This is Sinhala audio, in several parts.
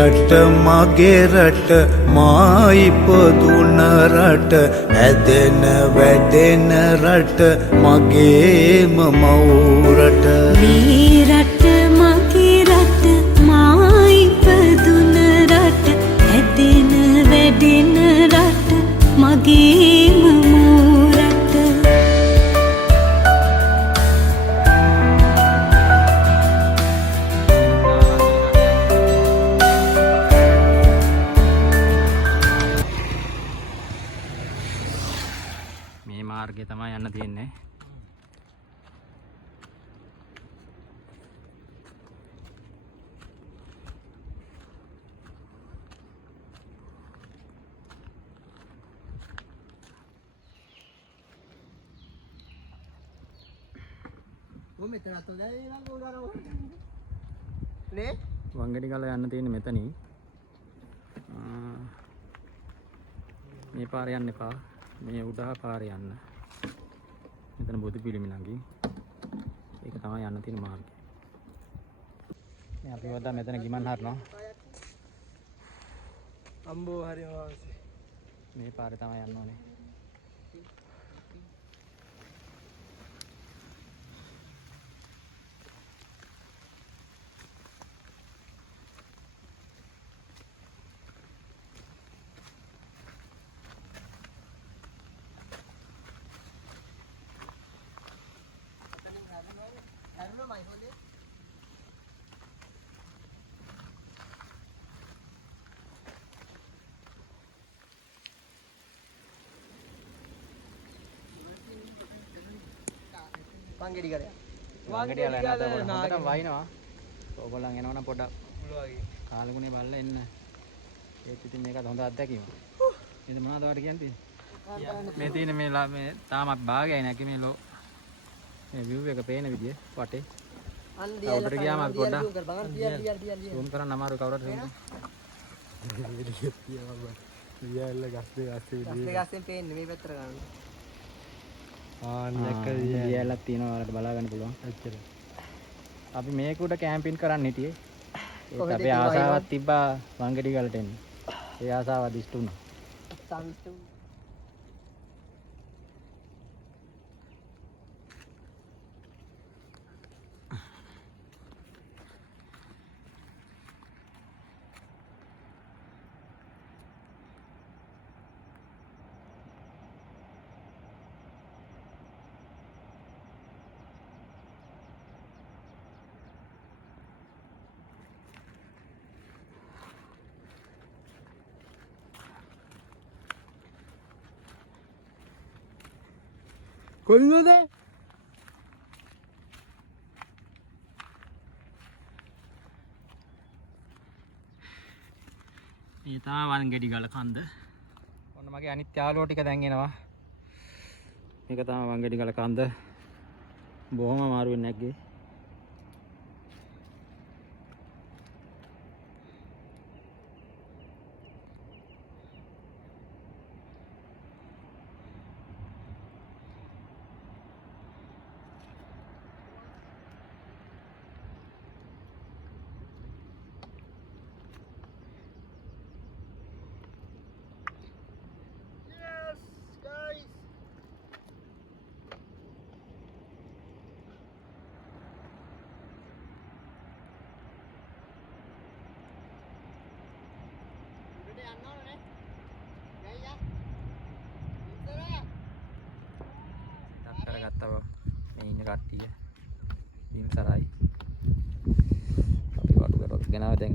රට මගේ රට මා ඉපදුන රට හැදෙන වැඩෙන රට මගේම මව් රට මේ රට මගේ රට මා ඉපදුන රට හැදෙන වැඩෙන රට මගේම මව් රට මාර්ගය තමයි යන්න තියෙන්නේ. වංගඩිගල යන්න තියෙන්නේ මෙතනින්. මේ පාරේ යන්න එපා. මේ උඩහා පාරේ යන්න. මෙතන බුදු පිළිම ළඟින්. ඒක තමයි යන්න තියෙන මාර්ගය. මේ අපි වදා මෙතන ගිමන් හරනවා. අම්බෝ හරි වාසි. මේ පාරේ තමයි යන්න ඕනේ. වංගඩිගල යනවා හොඳට වයින්නවා. ඕගොල්ලන් එනවනම් පොඩ්ඩක් කාලගුණේ බලලා එන්න. ඒත් ඉතින් මේකත් හොඳ අත්දැකීමක්. ඉතින් මොනවද ඔයාලට කියන්නේ? මේ තියෙන මේ තාමත් භාගයයි නැකි මේ view එක පේන විදිය වටේ. උඩට ගියාම අපි පොඩ්ඩක් zoom කරන්න අමාරු කවුරුත් වියල්ල ගස්සේ පේන්නේ මේ පැත්තට ගන්න. වියල්ලක් තියෙනවා ඔයාලට බලා ගන්න පුළුවන්. ඇත්තට. අපි මේක උඩ කැම්පින් කරන්න හිටියේ. ඒක අපේ ආසාවක් තිබ්බා වංගඩිගලට එන්න. ඒ ආසාව දිෂ්ට වුණා. කොල්ලද මේ තමයි වංගඩිගල කන්ද. ඔන්න මගේ අනිත් යාළුවෝ ටික දැන් එනවා. මේක තමයි වංගඩිගල කන්ද. බොහොම අමාරුවෙන් නැග්ගේ. කරගත්තා මේ ඉන්න කට්ටිය බිම්සරයි අපි වඩු කරොත් ගෙනාව දැන්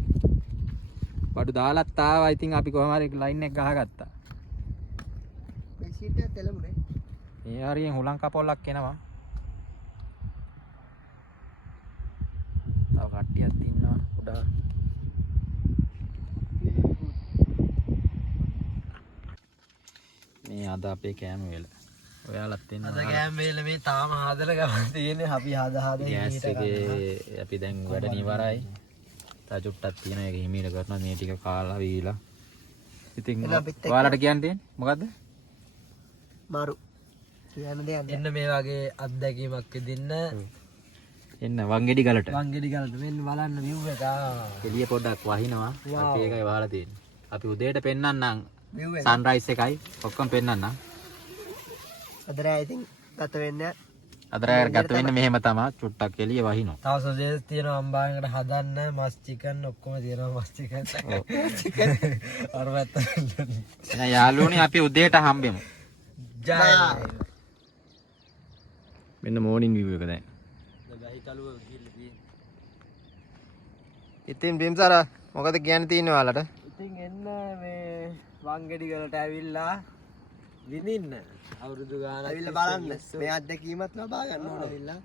වඩු දාලත් ආවා. ඉතින් අපි කොහොම හරි ලයින් එක ගහගත්තා. මේ සීට් එක තෙලමුනේ. මේ හරියෙන් හුලං කපොල්ලක් එනවා. තව කට්ටියක් ඉන්නවා උඩ. මේ අද අපේ කෑම වේල. ඔයාලත් එන්න. අද කෑම වේල මේ තාම හදලා ගමන් තියෙන්නේ. අපි හදා ගෑස් එකේ අපි දැන් වැඩ නිවරයි. තා චුට්ටක් තියෙන එක හිමීට කරනවා මේ ටික කාලා වීලා. ඉතින් ඔයාලට කියන්න තියෙන්නේ මොකද්ද? මාරු. කියන්න දෙයක් එන්න මේ වගේ අත්දැකීමක් විඳින්න. එන්න වංගෙඩි ගලට. වංගෙඩි ගලට මෙන්න බලන්න view එක. එළිය පොඩ්ඩක් වහිනවා. අපි ඒකයි වහලා තියෙන්නේ. අපි උදේට පෙන්නන්නම් සන්රයිස් එකයි ඔක්කොම පෙන්නන්නම්. අද රෑ ඉතින් ගත වෙන්නේ. අද රෑ ගත වෙන්නේ මෙහෙම තමයි චුට්ටක් එළිය වහිනවා. තව සොසේස් තියෙනවා අම්බායකට හදන්න මස් චිකන් ඔක්කොම තියෙනවා මස් චිකන්. චිකන් අර වැත්ත. එහෙනම් යාළුවනේ අපි උදේට හම්බෙමු. ජය. මෙන්න මෝර්නින් view එක දැන්. ඉතින් බිම්සාර මොකද කියන්න තියෙන්නේ ඔයාලට? ඉතින් එන්න මේ වංගෙඩි වලට ඇවිල්ලා විඳින්න අවුරුදු ගානක් ඇවිල්ලා බලන්න මේ අත්දැකීමත් ලබා ගන්න ඕන ඇවිල්ලා.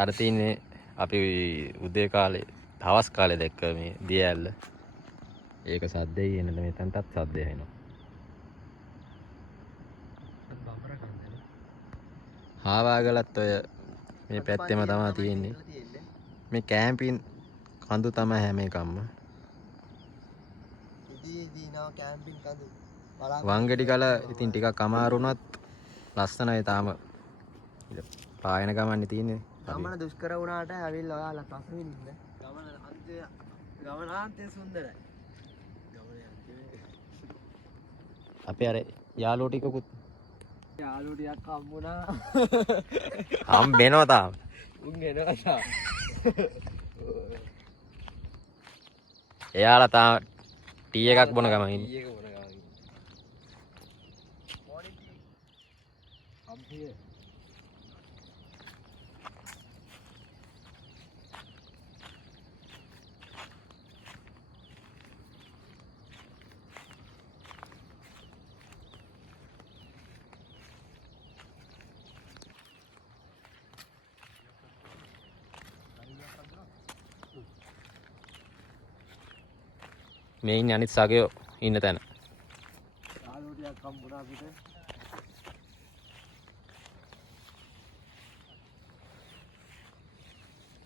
අර තින්නේ අපි උදේ කාලේ හවස් කාලේ දැක්ක මේ දිය ඇල්ල. ඒක සද්දේ එනද මෙතනටත් සද්දේ එනවා. හාවාගලත් ඔය මේ පැත්තෙම තමයි තියෙන්නේ. මේ කැම්පින් කඳු තමයි හැම එකක්ම. වංගෙඩි කල ඉතින් ටිකක් අමාරු වුණත් ලස්සනයි තාම. පායන ගමන්නේ තියෙන්නේ. ගමන දුෂ්කර වුණාට ඇවිල්ලා ඔයාලා පසු විඳින්න. ගමනාන්තය සුන්දරයි. අපි අර යාළුවෝ ටිකකුත් යාළුවෝ ටිකක් හම්බුණා. හම්බෙනවා තාම. උන් එනවා තාම. එයාලා තාම ටී එකක් බොන ගමන් ඉන්නේ. ටී එක බොන ගමන් ඉන්නේ. අම්පිය. මේ ඉන්නේ අනිත් සගයෝ ඉන්න තැන. යාළුවෝ ටිකක් හම්බුණා අපිට.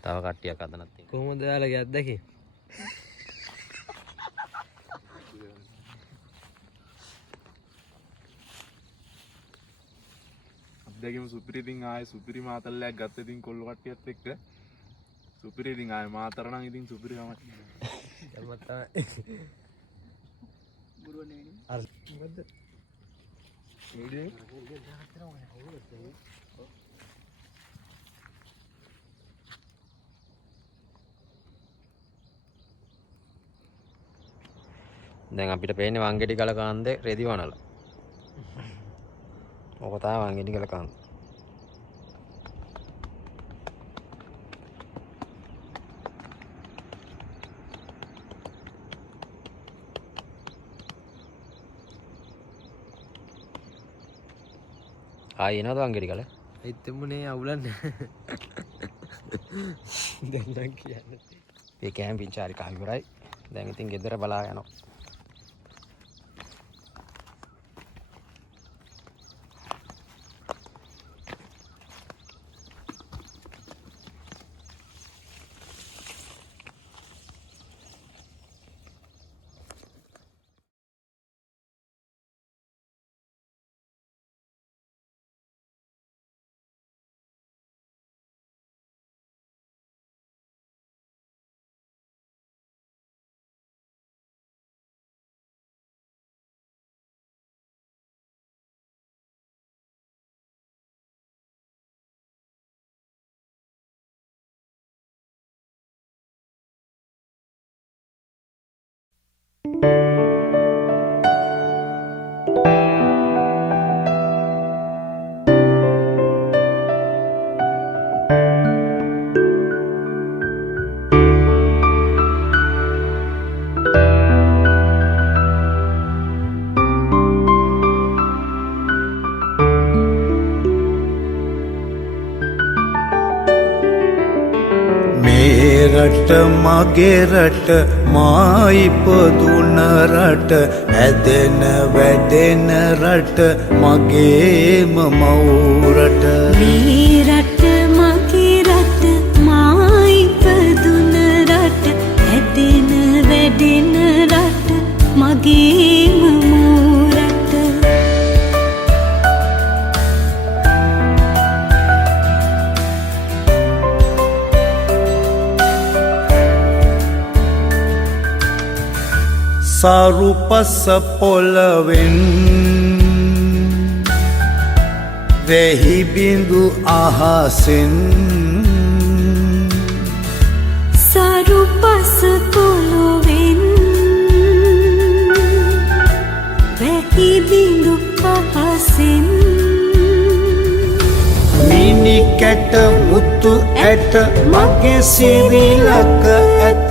තව කට්ටියක් අදනක් තියෙනවා. කොහොමද ඔයාලගේ අත්දැකීම? අත්දැකීම සුපිරි. ඉතින් ආයේ සුපිරි මාතල්ලයක් ගත්ත ඉතින් කොල්ල කට්ටියත් එක්ක සුපිරි. ඉතින් ආයේ මාතර නම් ඉතින් සුපිරි තමයි. දැම්මත් තමයි. බුරුවනේ වෙන්නේ. අර මොකද්ද? දැන් අපිට පේන්නේ වංගෙඩි ගල කාන්දේ රෙදි වනලා. ඔක තමයි වංගෙඩි ගල කාන්ද. ආයි එනවද වංගෙඩි ගල? හිතමුනේ අවුලන්නේ. දැන් නම් කියන්නේ. මේ කැම්පින් චාරිකා ඉවරයි. දැන් ඉතින් ගෙදර බලා යනවා. රට මගේ රට මා ඉපදුන රට හැදෙන වැඩෙන රට මගේම මවුරට මේ රට මගේ රට මා ඉපදුන රට හැදෙන වැඩෙන රට මගේම මෝරට සරුපස පොළවෙන් වෙහි බිඳු අහසෙන් සරුපස පොළොවෙන් වැහි බිඳු අහසෙන් මිනි කැට මුතු ඇට මගේ සිරිලක ඇත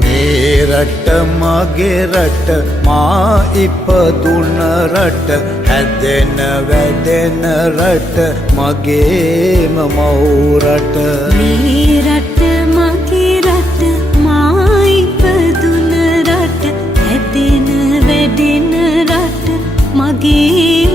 මේ රට මගේ රට මා ඉපදුන රට හැදෙන වැඩෙන රට මගේම මවුරට මේ රට මගේ රට මා ඉපදුන රට හැදෙන වැඩෙන රට මගේ